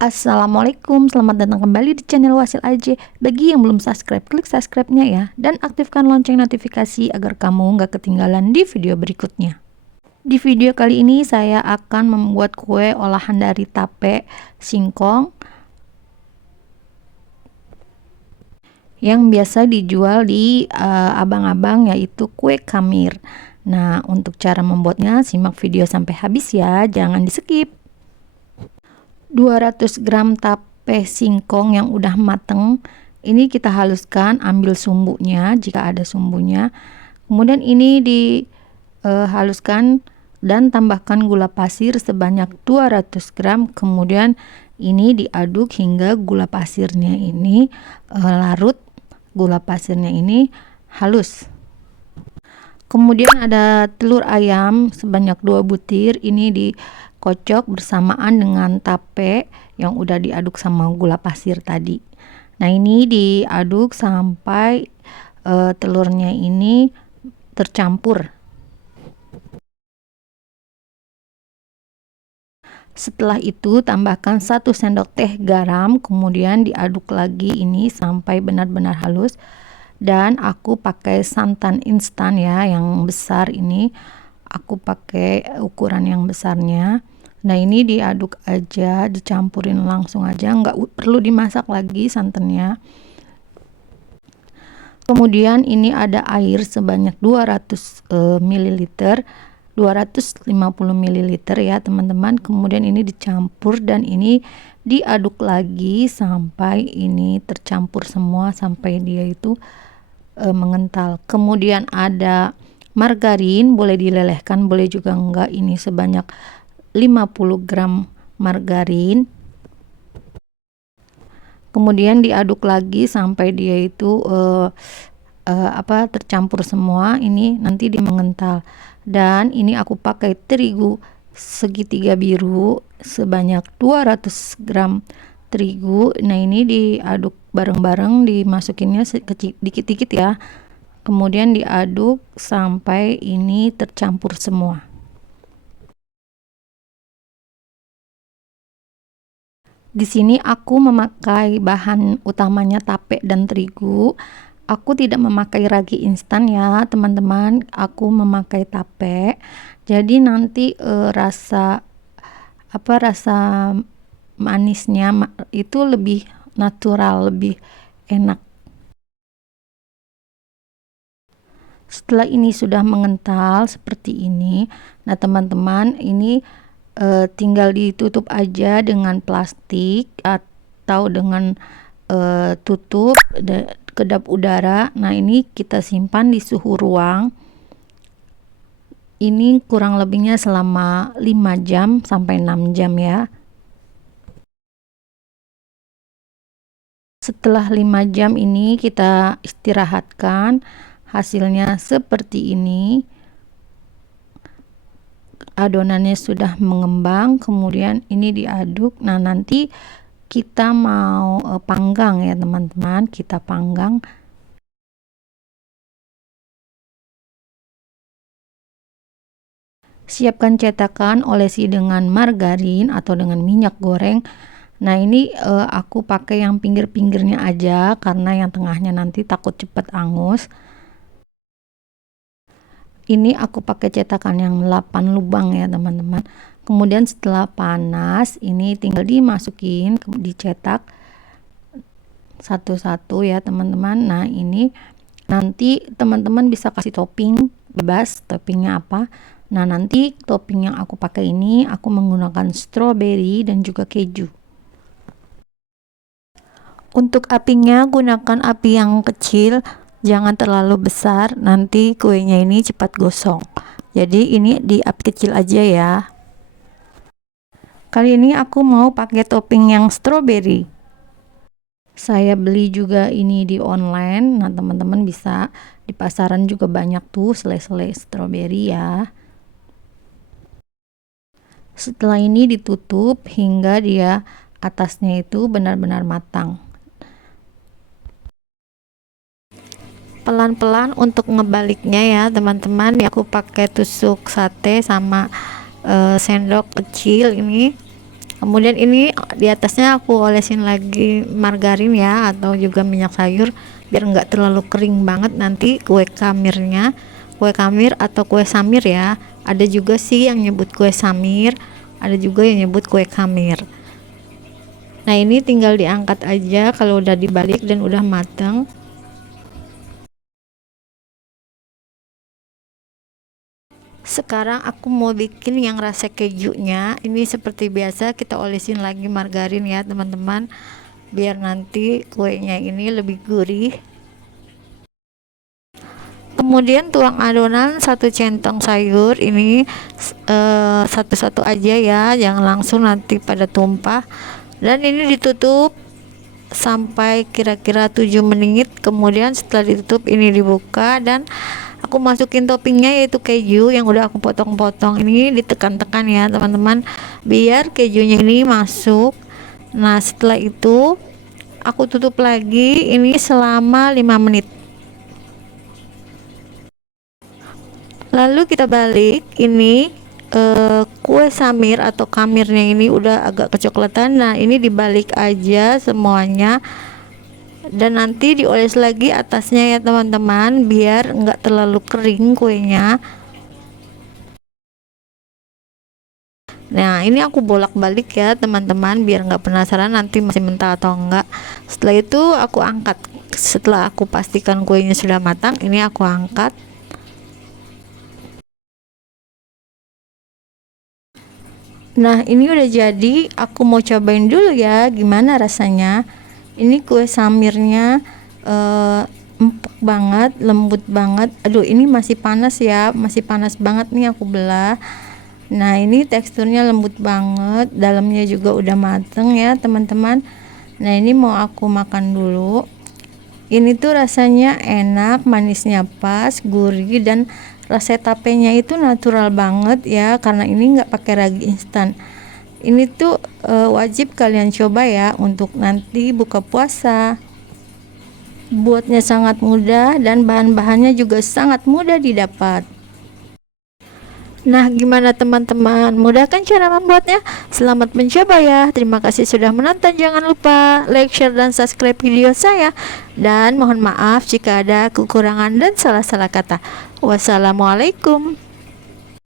Assalamualaikum, selamat datang kembali di channel Wasil AJ. Bagi yang belum subscribe, klik subscribe-nya ya. Dan aktifkan lonceng notifikasi agar kamu nggak ketinggalan di video berikutnya. Di video kali ini saya akan membuat kue olahan dari tape singkong yang biasa dijual di abang-abang, yaitu kue kamir. Nah, untuk cara membuatnya simak video sampai habis ya, jangan di skip. 200 gram tape singkong yang udah mateng ini kita haluskan, ambil sumbunya jika ada sumbunya, kemudian ini dihaluskan dan tambahkan gula pasir sebanyak 200 gram, kemudian ini diaduk hingga gula pasirnya ini larut, gula pasirnya ini halus. Kemudian ada telur ayam sebanyak 2 butir, ini dikocok bersamaan dengan tape yang udah diaduk sama gula pasir tadi. Nah, ini diaduk sampai telurnya ini tercampur. Setelah itu tambahkan 1 sendok teh garam, kemudian diaduk lagi ini sampai benar-benar halus. Dan aku pakai santan instan ya, yang besar ini aku pakai ukuran yang besarnya. Nah, ini diaduk aja, dicampurin langsung aja, nggak perlu dimasak lagi santannya. Kemudian ini ada air sebanyak 200 ml, 250 ml ya teman-teman. Kemudian ini dicampur dan ini diaduk lagi sampai ini tercampur semua, sampai dia itu mengental. Kemudian ada margarin, boleh dilelehkan, boleh juga enggak. Ini sebanyak 50 gram margarin. Kemudian diaduk lagi sampai dia itu tercampur semua. Ini nanti dia mengental. Dan ini aku pakai terigu segitiga biru sebanyak 200 gram terigu. Nah, ini diaduk bareng-bareng, dimasukinnya dikit-dikit ya, kemudian diaduk sampai ini tercampur semua. Di sini aku memakai bahan utamanya tape dan terigu. Aku tidak memakai ragi instan ya teman-teman, aku memakai tape. Jadi nanti rasa manisnya itu lebih natural, lebih enak. Setelah ini sudah mengental seperti ini, nah teman-teman, ini tinggal ditutup aja dengan plastik atau dengan tutup kedap udara. Nah, ini kita simpan di suhu ruang. Ini kurang lebihnya selama 5 jam sampai 6 jam ya. Setelah 5 jam ini kita istirahatkan, hasilnya seperti ini. Adonannya sudah mengembang, kemudian ini diaduk. Nah, nanti kita mau panggang ya teman-teman, kita panggang. Siapkan cetakan, olesi dengan margarin atau dengan minyak goreng. Nah, ini aku pakai yang pinggir-pinggirnya aja karena yang tengahnya nanti takut cepat angus. Ini aku pakai cetakan yang 8 lubang ya teman-teman. Kemudian setelah panas, ini tinggal dimasukin, dicetak satu-satu ya teman-teman. Nah, ini nanti teman-teman bisa kasih topping, bebas toppingnya apa. Nah, nanti topping yang aku pakai ini aku menggunakan strawberry dan juga keju. Untuk apinya gunakan api yang kecil, jangan terlalu besar, nanti kuenya ini cepat gosong. Jadi ini di api kecil aja ya. Kali ini aku mau pakai topping yang strawberry. Saya beli juga ini di online. Nah, teman-teman bisa, di pasaran juga banyak tuh selai-selai strawberry ya. Setelah ini ditutup hingga dia atasnya itu benar-benar matang. Pelan-pelan untuk ngebaliknya ya teman-teman. Aku pakai tusuk sate sama sendok kecil ini. Kemudian ini di atasnya aku olesin lagi margarin ya, atau juga minyak sayur, biar nggak terlalu kering banget nanti kue kamirnya. Kue kamir atau kue samir ya, ada juga sih yang nyebut kue samir, ada juga yang nyebut kue kamir. Nah ini tinggal diangkat aja kalau udah dibalik dan udah mateng. Sekarang aku mau bikin yang rasa kejunya. Ini seperti biasa kita olesin lagi margarin ya teman-teman, biar nanti kuenya ini lebih gurih. Kemudian tuang adonan 1 centong sayur ini satu-satu aja ya, jangan langsung nanti pada tumpah. Dan ini ditutup sampai kira-kira 7 menit. Kemudian setelah ditutup ini dibuka dan aku masukin toppingnya, yaitu keju yang udah aku potong-potong. Ini ditekan-tekan ya teman-teman, biar kejunya ini masuk. Nah setelah itu aku tutup lagi ini selama 5 menit. Lalu kita balik, ini kue samir atau kamirnya ini udah agak kecoklatan. Nah ini dibalik aja semuanya dan nanti dioles lagi atasnya ya teman-teman, biar nggak terlalu kering kuenya. Nah ini aku bolak-balik ya teman-teman, biar nggak penasaran nanti masih mentah atau enggak. Setelah itu aku angkat, setelah aku pastikan kuenya sudah matang, ini aku angkat. Nah ini udah jadi, aku mau cobain dulu ya gimana rasanya. Ini kue samirnya empuk banget, lembut banget. Aduh ini masih panas ya, masih panas banget nih aku belah. Nah ini teksturnya lembut banget, dalamnya juga udah mateng ya teman-teman. Nah ini mau aku makan dulu. Ini tuh rasanya enak, manisnya pas, gurih, dan rasa tapenya itu natural banget ya, karena ini nggak pakai ragi instan. Ini tuh wajib kalian coba ya untuk nanti buka puasa. Buatnya sangat mudah dan bahan-bahannya juga sangat mudah didapat. Nah, gimana teman-teman? Mudah kan cara membuatnya? Selamat mencoba ya. Terima kasih sudah menonton. Jangan lupa like, share, dan subscribe video saya. Dan mohon maaf jika ada kekurangan dan salah-salah kata. Wassalamualaikum.